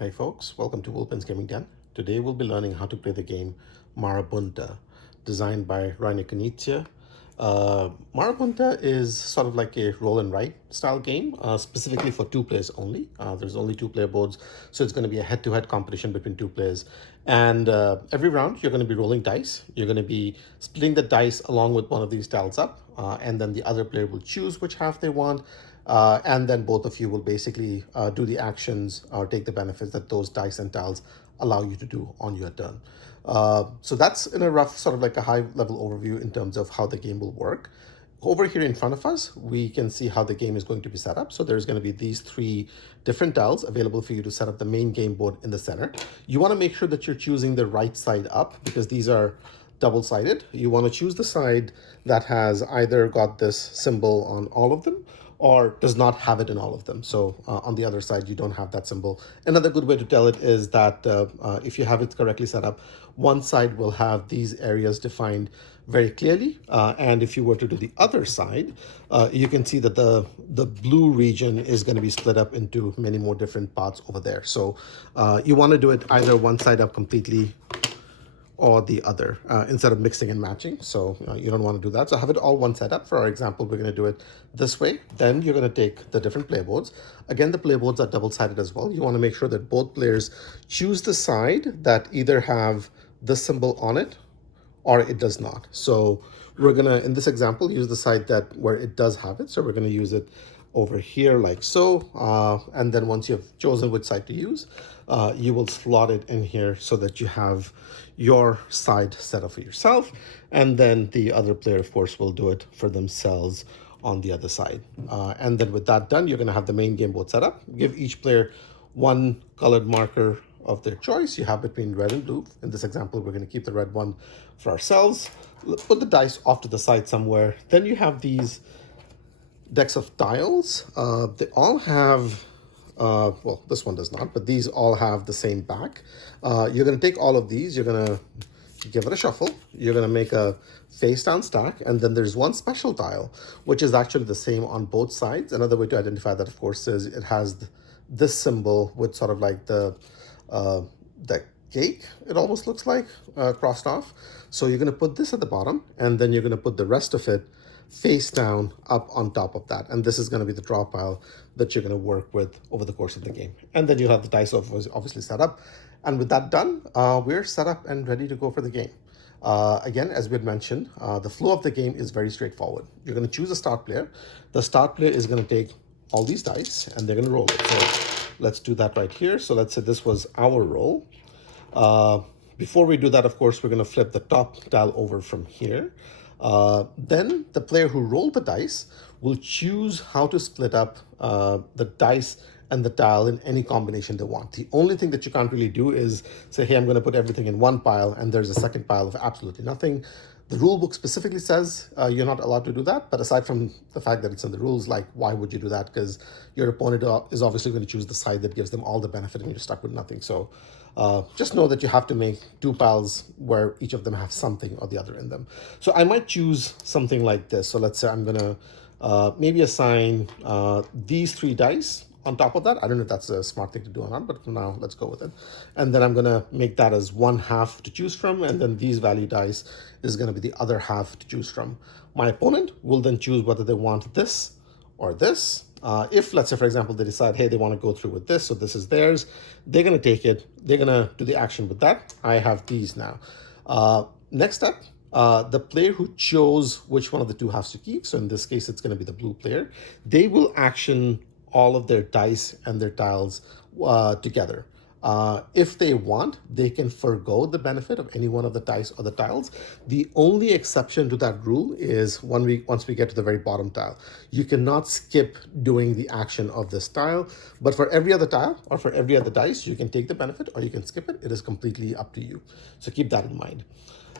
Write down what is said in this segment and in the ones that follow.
Hi folks, welcome to Wolpin's Gaming Den. Today we'll be learning how to play the game Marabunta, designed by Rainer Knizia. Marabunta is sort of like a roll and write style game, specifically for two players only. There's only two player boards, so it's going to be a head-to-head competition between two players. And every round you're going to be rolling dice. You're going to be splitting the dice along with one of these tiles up, and then the other player will choose which half they want. And then both of you will basically do the actions or take the benefits that those dice and tiles allow you to do on your turn. So that's in a rough sort of like a high level overview in terms of how the game will work. Over here in front of us, we can see how the game is going to be set up. So there's going to be these three different tiles available for you to set up the main game board in the center. You want to make sure that you're choosing the right side up because these are double-sided. You want to choose the side that has either got this symbol on all of them or does not have it in all of them. So on the other side, you don't have that symbol. Another good way to tell it is that if you have it correctly set up, one side will have these areas defined very clearly. And if you were to do the other side, you can see that the blue region is going to be split up into many more different parts over there. So you want to do it either one side up completely or the other instead of mixing and matching. So you don't want to do that. So have it all one setup. For our example, we're going to do it this way. Then you're going to take the different playboards. Again, the playboards are double-sided as well. You want to make sure that both players choose the side that either have the symbol on it or it does not. So we're going to, in this example, use the side that where it does have it. So we're going to use it over here like so. And then once you've chosen which side to use, you will slot it in here so that you have your side set up for yourself. And then the other player, of course, will do it for themselves on the other side. And then with that done, you're going to have the main game board set up. Give each player one colored marker of their choice. You have between red and blue. In this example, we're going to keep the red one for ourselves. Put the dice off to the side somewhere. Then you have these decks of tiles. They all have, well, this one does not, but these all have the same back. You're going to take all of these, you're going to give it a shuffle, you're going to make a face down stack, and then there's one special tile, which is actually the same on both sides. Another way to identify that, of course, is it has this symbol with sort of like the cake, it almost looks like, crossed off. So you're going to put this at the bottom, and then you're going to put the rest of it face down up on top of that. And this is going to be the draw pile that you're going to work with over the course of the game. And then you'll have the dice obviously set up. And with that done, we're set up and ready to go for the game. Again, as we had mentioned, the flow of the game is very straightforward. You're going to choose a start player. The start player is going to take all these dice and they're going to roll it. So let's do that right here. So let's say this was our roll. Before we do that, of course, we're going to flip the top tile over from here. Then the player who rolled the dice will choose how to split up the dice and the tile in any combination they want. The only thing that you can't really do is say, hey, I'm going to put everything in one pile and there's a second pile of absolutely nothing. The rule book specifically says you're not allowed to do that. But aside from the fact that it's in the rules, like, why would you do that? Because your opponent is obviously going to choose the side that gives them all the benefit and you're stuck with nothing. So just know that you have to make two piles where each of them have something or the other in them. So I might choose something like this. So let's say I'm going to maybe assign these three dice on top of that. I don't know if that's a smart thing to do or not, but for now, let's go with it. And then I'm going to make that as one half to choose from. And then these value dice is going to be the other half to choose from. My opponent will then choose whether they want this or this. If, let's say, for example, they decide, hey, they want to go through with this, so this is theirs, they're going to take it. They're going to do the action with that. I have these now. Next up, the player who chose which one of the two halves to keep, so in this case, it's going to be the blue player, they will action all of their dice and their tiles together. If they want, they can forego the benefit of any one of the dice or the tiles. The only exception to that rule is once we get to the very bottom tile. You cannot skip doing the action of this tile, but for every other tile or for every other dice, you can take the benefit or you can skip it. It is completely up to you. So keep that in mind.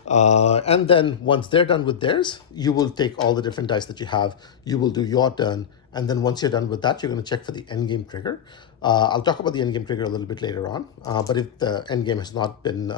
And then once they're done with theirs, you will take all the different dice that you have, you will do your turn, and then once you're done with that, you're going to check for the endgame trigger. I'll talk about the endgame trigger a little bit later on, but if the endgame has not been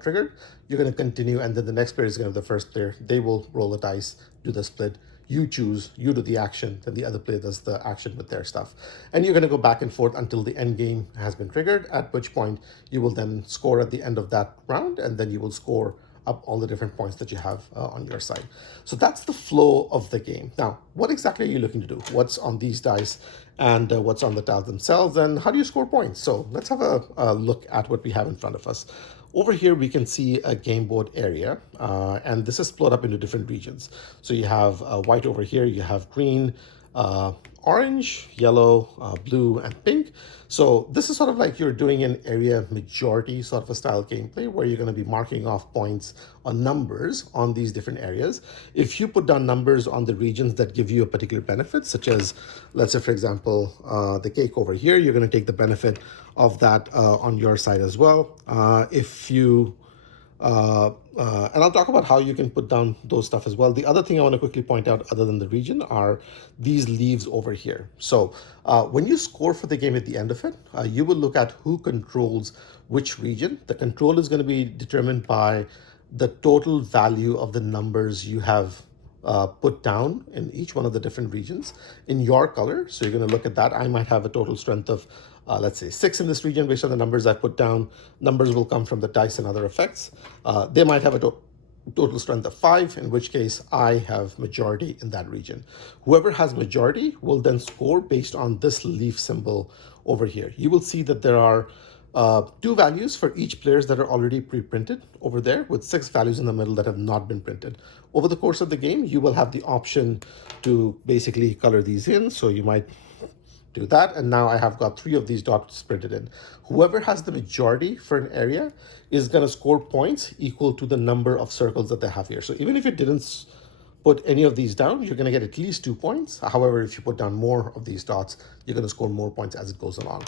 triggered, you're going to continue, and then the next player is going to be the first player. They will roll a dice, do the split. you choose, you do the action, then the other player does the action with their stuff. And you're going to go back and forth until the end game has been triggered, at which point you will then score at the end of that round, and then you will score up all the different points that you have on your side. So that's the flow of the game. Now, what exactly are you looking to do? What's on these dice and what's on the tiles themselves, and how do you score points? So let's have a look at what we have in front of us. Over here, we can see a game board area, and this is split up into different regions. So you have white over here, you have green, orange, yellow, blue, and pink. So this is sort of like you're doing an area majority sort of a style gameplay where you're going to be marking off points or numbers on these different areas. If you put down numbers on the regions that give you a particular benefit, such as, let's say, for example, the cake over here, you're going to take the benefit of that on your side as well. If you and I'll talk about how you can put down those stuff as well. The other thing I want to quickly point out, other than the region, are these leaves over here. So when you score for the game at the end of it, you will look at who controls which region. The control is going to be determined by the total value of the numbers you have put down in each one of the different regions in your color. So you're going to look at that. I might have a total strength of let's say 6 in this region based on the numbers I put down. Numbers will come from the dice and other effects. They might have a total strength of 5, in which case I have majority in that region. Whoever has majority will then score based on this leaf symbol over here. You will see that there are 2 values for each players that are already pre-printed over there, with 6 values in the middle that have not been printed. Over the course of the game, you will have the option to basically color these in. So you might do that, and now I have got 3 of these dots printed in. Whoever has the majority for an area is going to score points equal to the number of circles that they have here. So even if you didn't put any of these down, you're going to get at least 2 points. However, if you put down more of these dots, you're going to score more points as it goes along.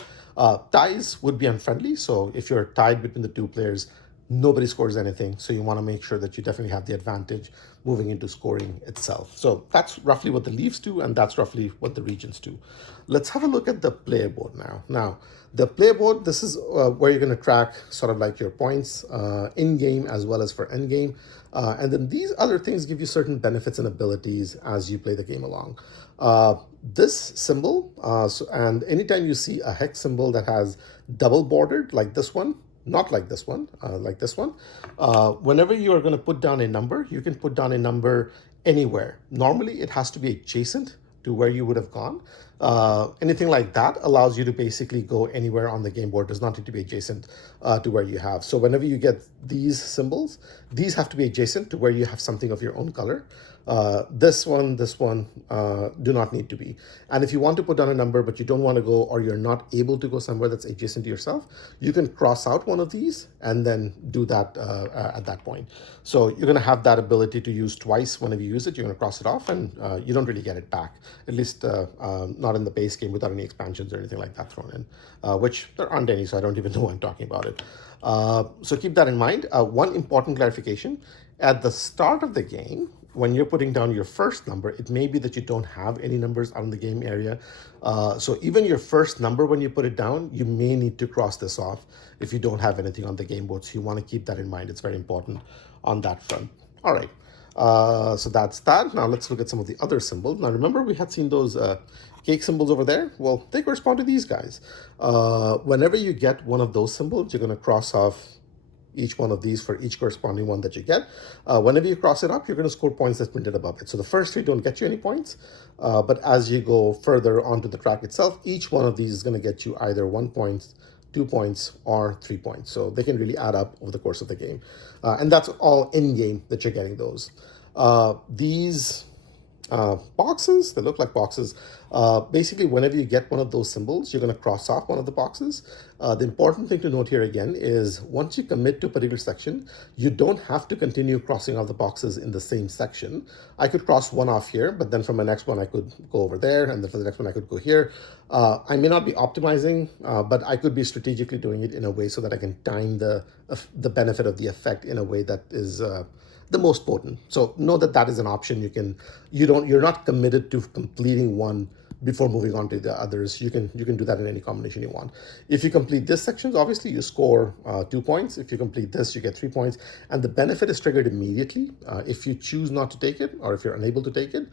Ties would be unfriendly, so if you're tied between the 2 players, nobody scores anything. So you want to make sure that you definitely have the advantage moving into scoring itself. So that's roughly what the leaves do, and that's roughly what the regions do. Let's have a look at the playboard now. Now, the playboard, this is where you're going to track sort of like your points in-game as well as for end-game. And then these other things give you certain benefits and abilities as you play the game along. This symbol, and anytime you see a hex symbol that has double bordered like this one, not like this one, like this one. Whenever you are going to put down a number, you can put down a number anywhere. Normally, it has to be adjacent to where you would have gone. Anything like that allows you to basically go anywhere on the game board. Does not need to be adjacent to where you have. So whenever you get these symbols, these have to be adjacent to where you have something of your own color. This one do not need to be. And if you want to put down a number but you don't want to go, or you're not able to go somewhere that's adjacent to yourself, you can cross out one of these and then do that at that point. So you're going to have that ability to use twice. Whenever you use it, you're going to cross it off, and you don't really get it back, at least not in the base game without any expansions or anything like that thrown in, which there aren't any, so I don't even know why I'm talking about it. So keep that in mind. One important clarification: at the start of the game, when you're putting down your first number, it may be that you don't have any numbers out in the game area. So even your first number, when you put it down, you may need to cross this off if you don't have anything on the game board. So you want to keep that in mind. It's very important on that front. All right. So that's that. Now let's look at some of the other symbols. Now remember, we had seen those cake symbols over there. Well, they correspond to these guys. Whenever you get one of those symbols, you're going to cross off each one of these for each corresponding one that you get. Whenever you cross it up, you're going to score points that's printed above it. So the first 3 don't get you any points, but as you go further onto the track itself, each one of these is going to get you either 1 point, 2 points, or 3 points. So they can really add up over the course of the game. And that's all in-game that you're getting those. These boxes, they look like boxes. Basically, whenever you get one of those symbols, you're going to cross off one of the boxes. The important thing to note here again is once you commit to a particular section, you don't have to continue crossing off the boxes in the same section. I could cross one off here, but then from the next one, I could go over there, and then for the next one, I could go here. I may not be optimizing, but I could be strategically doing it in a way so that I can time the benefit of the effect in a way that is the most potent. So know that that is an option. You're not committed to completing one before moving on to the others. You can do that in any combination you want. If you complete this section, obviously you score 2 points. If you complete this, you get 3 points, and the benefit is triggered immediately. If you choose not to take it, or if you're unable to take it,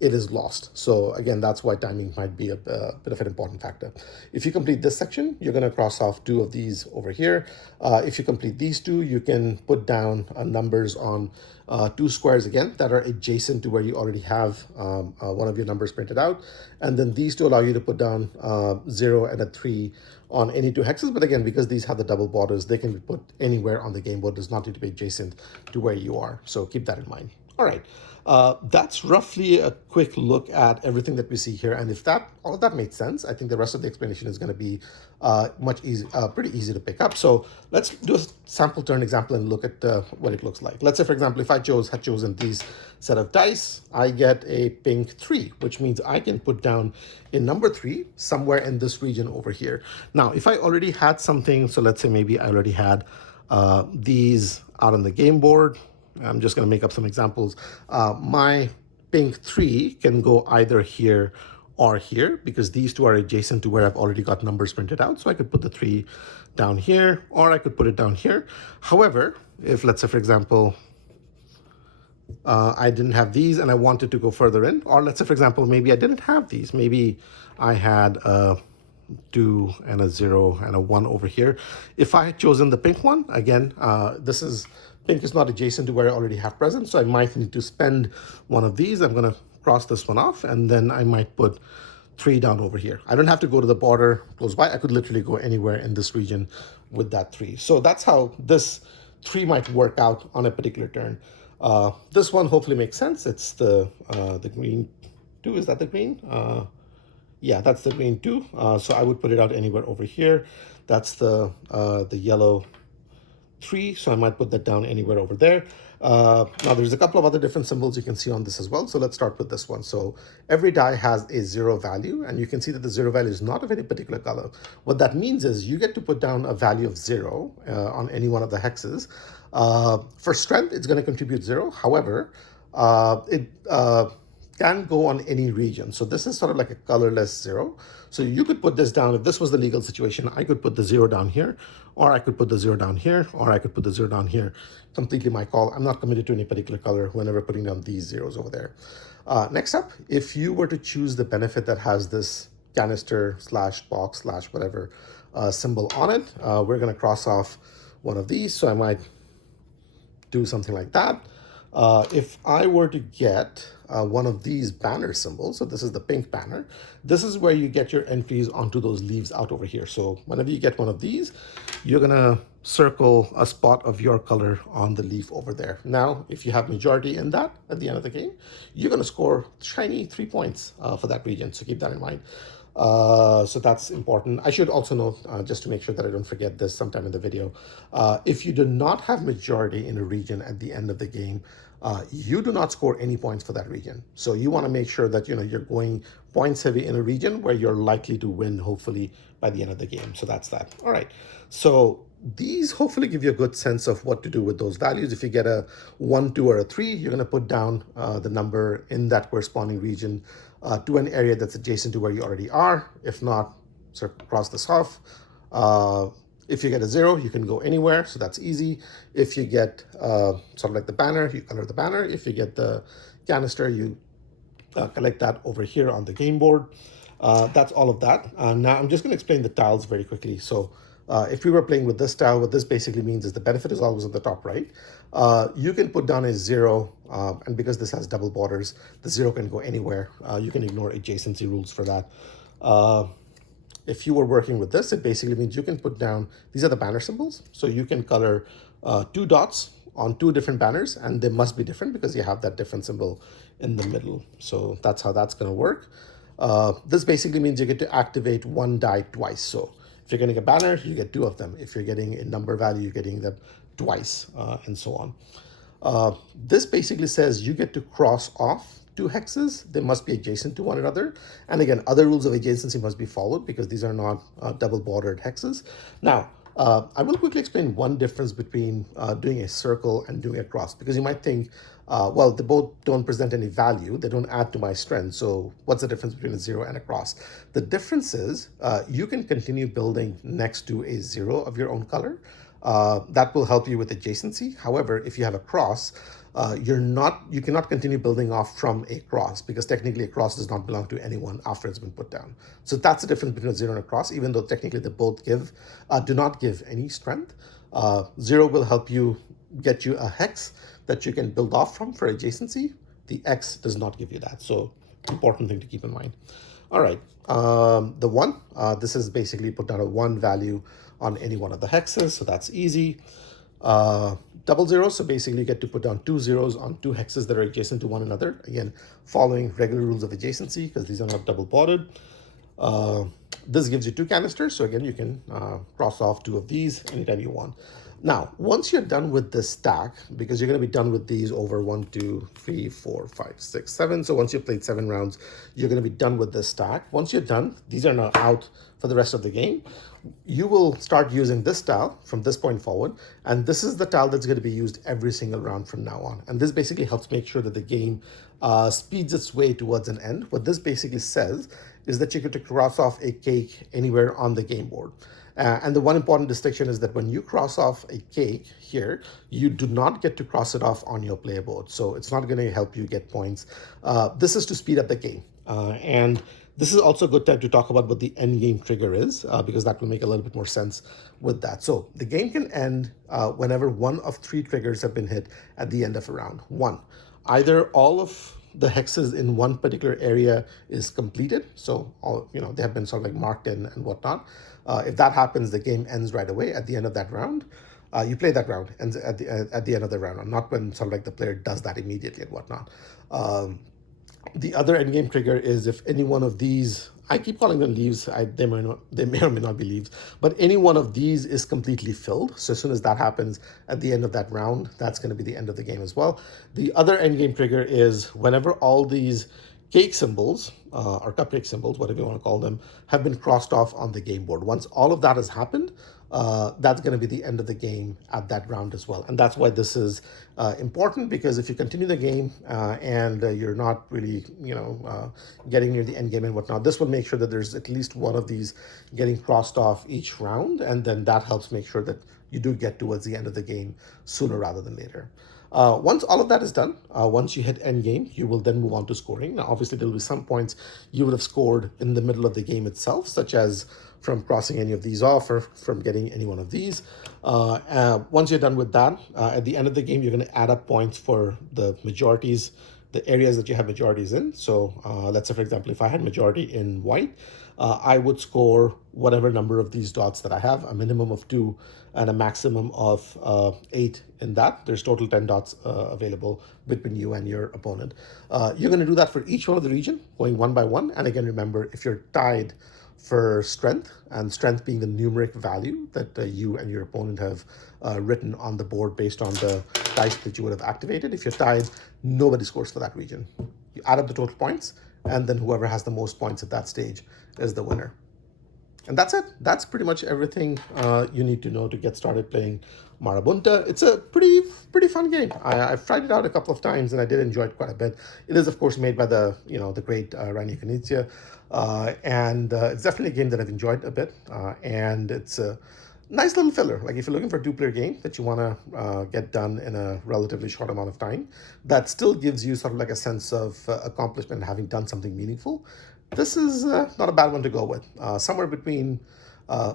it is lost. So again, that's why timing might be a bit of an important factor. If you complete this section, you're going to cross off 2 of these over here. If you complete these 2, you can put down numbers on 2 squares again that are adjacent to where you already have one of your numbers printed out. And then these 2 allow you to put down 0 and a 3 on any 2 hexes. But again, because these have the double borders, they can be put anywhere on the game board. Does not need to be adjacent to where you are. So keep that in mind. All right. That's roughly a quick look at everything that we see here. And if all of that made sense, I think the rest of the explanation is going to be pretty easy to pick up. So let's do a sample turn example and look at what it looks like. Let's say, for example, if I had chosen these set of dice, I get a pink 3, which means I can put down a number 3 somewhere in this region over here. Now, if I already had something, so let's say maybe I already had these out on the game board. I'm just going to make up some examples. My pink 3 can go either here or here because these 2 are adjacent to where I've already got numbers printed out. So I could put the 3 down here, or I could put it down here. However, if let's say, for example, I didn't have these and I wanted to go further in, or let's say, for example, maybe I didn't have these. Maybe I had a 2 and a 0 and a 1 over here. If I had chosen the pink one, again, pink is not adjacent to where I already have present, so I might need to spend one of these. I'm going to cross this one off, and then I might put 3 down over here. I don't have to go to the border close by. I could literally go anywhere in this region with that 3. So that's how this 3 might work out on a particular turn. This one hopefully makes sense. It's the green 2. Is that the green? Yeah, that's the green 2. So I would put it out anywhere over here. That's the yellow 3, so I might put that down anywhere over there. Now there's a couple of other different symbols you can see on this as well. So let's start with this one. So every die has a 0 value, and you can see that the 0 value is not of any particular color. What that means is you get to put down a value of 0 on any one of the hexes. For strength, it's going to contribute 0. However, it can go on any region. So this is sort of like a colorless 0. So you could put this down. If this was the legal situation, I could put the 0 down here, or I could put the 0 down here, or I could put the 0 down here. Completely my call. I'm not committed to any particular color whenever putting down these zeros over there. Next up, if you were to choose the benefit that has this canister / box / whatever symbol on it, we're going to cross off one of these. So I might do something like that. If I were to get one of these banner symbols, so this is the pink banner, this is where you get your entries onto those leaves out over here. So whenever you get one of these, you're going to circle a spot of your color on the leaf over there. Now, if you have majority in that at the end of the game, you're going to score shiny 3 points for that region. So keep that in mind. So that's important. I should also note, just to make sure that I don't forget this sometime in the video, if you do not have majority in a region at the end of the game, you do not score any points for that region. So you want to make sure that you're going points heavy in a region where you're likely to win, hopefully, by the end of the game. So that's that. All right. So these hopefully give you a good sense of what to do with those values. If you get a 1, 2, or a 3, you're going to put down the number in that corresponding region to an area that's adjacent to where you already are. If not, sort of cross this off. If you get a 0, you can go anywhere, so that's easy. If you get sort of like the banner, you color the banner. If you get the canister, you collect that over here on the game board. That's all of that. Now I'm just going to explain the tiles very quickly. So if we were playing with this tile, what this basically means is the benefit is always on the top right. You can put down a 0, and because this has double borders, the 0 can go anywhere. You can ignore adjacency rules for that. If you were working with this, it basically means you can put down, these are the banner symbols. So you can color 2 dots on 2 different banners, and they must be different because you have that different symbol in the middle. So that's how that's going to work. This basically means you get to activate 1 die twice. So if you're getting a banner, you get 2 of them. If you're getting a number value, you're getting them twice, and so on. This basically says you get to cross off 2 hexes. They must be adjacent to one another. And again, other rules of adjacency must be followed because these are not double bordered hexes. Now, I will quickly explain one difference between doing a circle and doing a cross, because you might think, well, they both don't present any value. They don't add to my strength. So what's the difference between a 0 and a cross? The difference is you can continue building next to a 0 of your own color. That will help you with adjacency. However, if you have a cross, you cannot continue building off from a cross, because technically a cross does not belong to anyone after it's been put down. So that's the difference between a 0 and a cross, even though technically they both do not give any strength. 0 will help you get you a hex that you can build off from for adjacency. The X does not give you that. So important thing to keep in mind. All right, the 1, this is basically put down a 1 value on any one of the hexes, so that's easy. Double 0, so basically you get to put down 2 zeros on 2 hexes that are adjacent to one another. Again, following regular rules of adjacency, because these are not double bordered. This gives you 2 canisters, so again, you can cross off 2 of these anytime you want. Now, once you're done with this stack, because you're going to be done with these over 1, 2, 3, 4, 5, 6, 7. So once you've played 7 rounds, you're going to be done with this stack. Once you're done, these are now out for the rest of the game. You will start using this tile from this point forward. And this is the tile that's going to be used every single round from now on. And this basically helps make sure that the game speeds its way towards an end. What this basically says is that you get to cross off a cake anywhere on the game board. And the one important distinction is that when you cross off a cake here, you do not get to cross it off on your playboard. So it's not going to help you get points. This is to speed up the game. And this is also a good time to talk about what the end game trigger is, because that will make a little bit more sense with that. So the game can end whenever one of 3 triggers have been hit at the end of a round. 1, either all of the hexes in one particular area is completed, so all they have been sort of like marked in and whatnot. If that happens, the game ends right away at the end of that round. You play that round ends at the end of the round, not when sort of like the player does that immediately and whatnot. The other endgame trigger is if any one of these, I keep calling them leaves, they may or may not be leaves, but any one of these is completely filled. So as soon as that happens at the end of that round, that's going to be the end of the game as well. The other endgame trigger is whenever all these cake symbols, or cupcake symbols, whatever you want to call them, have been crossed off on the game board. Once all of that has happened, that's going to be the end of the game at that round as well. And that's why this is important, because if you continue the game and you're not really, getting near the end game and whatnot, this will make sure that there's at least one of these getting crossed off each round. And then that helps make sure that you do get towards the end of the game sooner rather than later. Once all of that is done, once you hit end game, you will then move on to scoring. Now, obviously, there will be some points you would have scored in the middle of the game itself, such as from crossing any of these off or from getting any one of these. Once you're done with that, at the end of the game, you're going to add up points for the majorities, the areas that you have majorities in. So let's say, for example, if I had majority in white, I would score whatever number of these dots that I have, a minimum of 2 and a maximum of 8 in that. There's total 10 dots available between you and your opponent. You're going to do that for each one of the region, going one by one. And again, remember, if you're tied for strength, and strength being the numeric value that you and your opponent have written on the board based on the dice that you would have activated. If you're tied, nobody scores for that region. You add up the total points, and then whoever has the most points at that stage is the winner. And that's it. That's pretty much everything you need to know to get started playing Marabunta. It's a pretty fun game. I've tried it out a couple of times and I did enjoy it quite a bit. It is, of course, made by the great Rainer Knizia, and it's definitely a game that I've enjoyed a bit. And it's a nice little filler. Like if you're looking for a 2-player game that you want to get done in a relatively short amount of time, that still gives you sort of like a sense of accomplishment, having done something meaningful. This is not a bad one to go with. Somewhere between,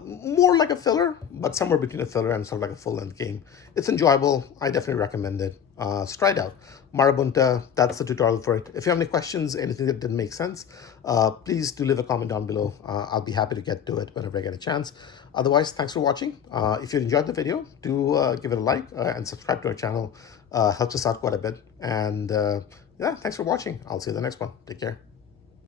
more like a filler, but somewhere between a filler and sort of like a full-length game. It's enjoyable. I definitely recommend it. Try it out. Marabunta, that's the tutorial for it. If you have any questions, anything that didn't make sense, please do leave a comment down below. I'll be happy to get to it whenever I get a chance. Otherwise, thanks for watching. If you enjoyed the video, do give it a like and subscribe to our channel. Helps us out quite a bit. And yeah, thanks for watching. I'll see you in the next one. Take care.